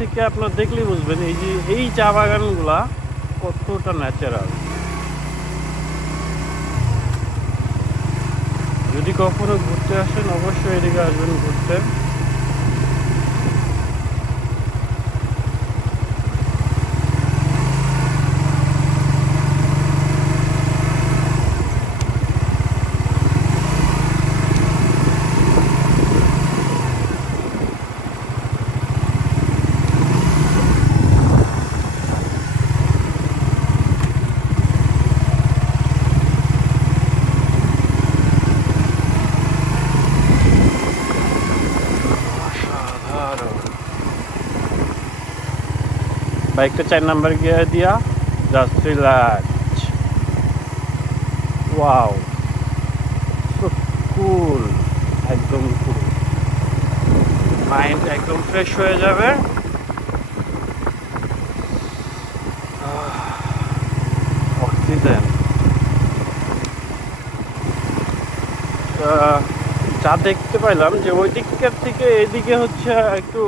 থেকে আপনার দেখলেই বুঝবেন, এই যে এই চা বাগানগুলা কতটা ন্যাচারাল যদি কখনো ঘুরতে আসেন, অবশ্যই এদিকে আসবেন ঘুরতে অসাধারণ বাইকটা চার নাম্বার গিয়ে দিয়া জাস্ট রিল্যাক্স ওয়াও কুল একদম কুল মাইন্ড একদম ফ্রেশ হয়ে যাবে। অক্সিজেন যা দেখতে পাইলাম যে ওই দিককার থেকে এদিকে হচ্ছে একটু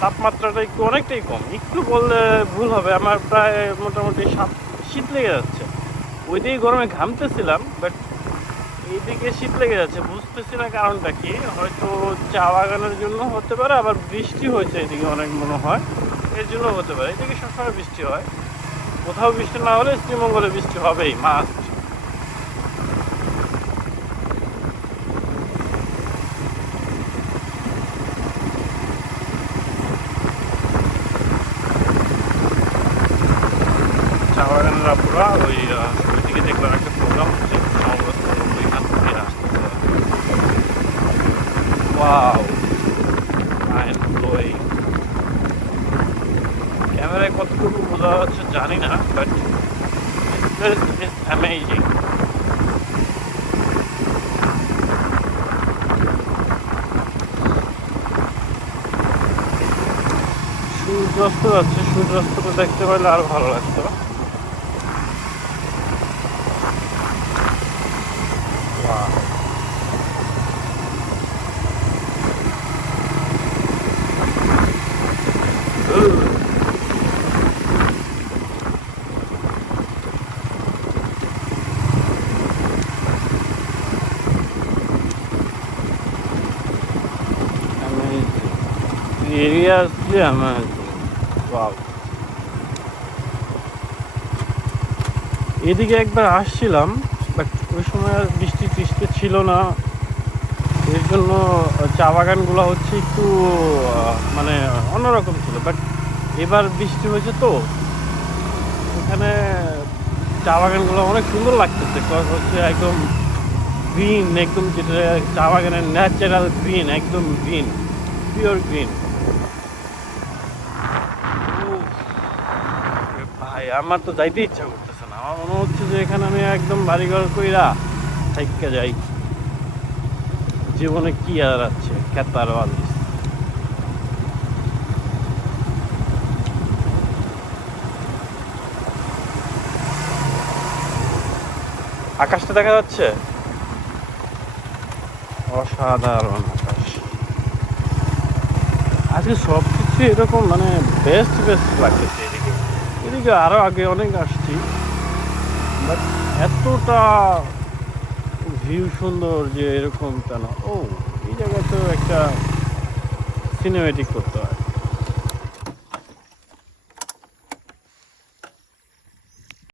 তাপমাত্রাটা একটু অনেকটাই কম। একটু বললে ভুল হবে, আমার প্রায় মোটামুটি সাত শীত লেগে যাচ্ছে। ওইদিকে গরমে ঘামতেছিলাম বাট এইদিকে শীত লেগে যাচ্ছে। বুঝতেছি না কারণটা কি, হয়তো চা বাগানের জন্য হতে পারে, আবার বৃষ্টি হয়েছে এদিকে অনেক মনে হয়, এর জন্য হতে পারে। এদিকে সবসময় বৃষ্টি হয়। কোথাও বৃষ্টি না হলে শ্রীমঙ্গলে বৃষ্টি হবেই মাস্ট চা বাগানের আপুরা ওই ওইদিকে দেখলাম একটা প্রোগ্রাম হচ্ছে সম্ভবত ওইখান থেকে আসতেছে ওয়াও মাইন্ড ব্লোয়িং ক্যামেরায় কতটুকু বোঝা যাচ্ছে জানি না বাট দিস ইজ অ্যামেজিং সূর্যাস্ত যাচ্ছে সূর্যাস্তটা দেখতে পাইলে আরও ভালো লাগতো Seriously amazing. Wow. এদিকে একবার আসছিলাম বাট ওই সময় আর বৃষ্টি টিষ্টি ছিল না এর জন্য চা বাগানগুলো হচ্ছে একটু মানে অন্যরকম ছিল বাট এবার বৃষ্টি হয়েছে তো এখানে চা বাগানগুলো অনেক সুন্দর লাগতেছে হচ্ছে একদম গ্রিন একদম যেটা চা বাগানের ন্যাচারাল গ্রিন একদম গ্রিন পিওর গ্রিন আমার তো যাইতে ইচ্ছা করতেছে না। আমার মনে হচ্ছে যে এখানে আমি একদম বাড়িঘর কইরা থাইকা যাই। জীবনে কি আর আছে? খেতার আকাশটা দেখা যাচ্ছে? অসাধারণ আকাশ। আজকে সব কিছু এরকম মানে বেস্ট বেস্ট লাগতেছে। এদিকে আরও আগে অনেক আসছি বাট এতটা ভিউ সুন্দর যে এরকম তা না ও, এই জায়গায় তো একটা সিনেমেটিক করতে হয়।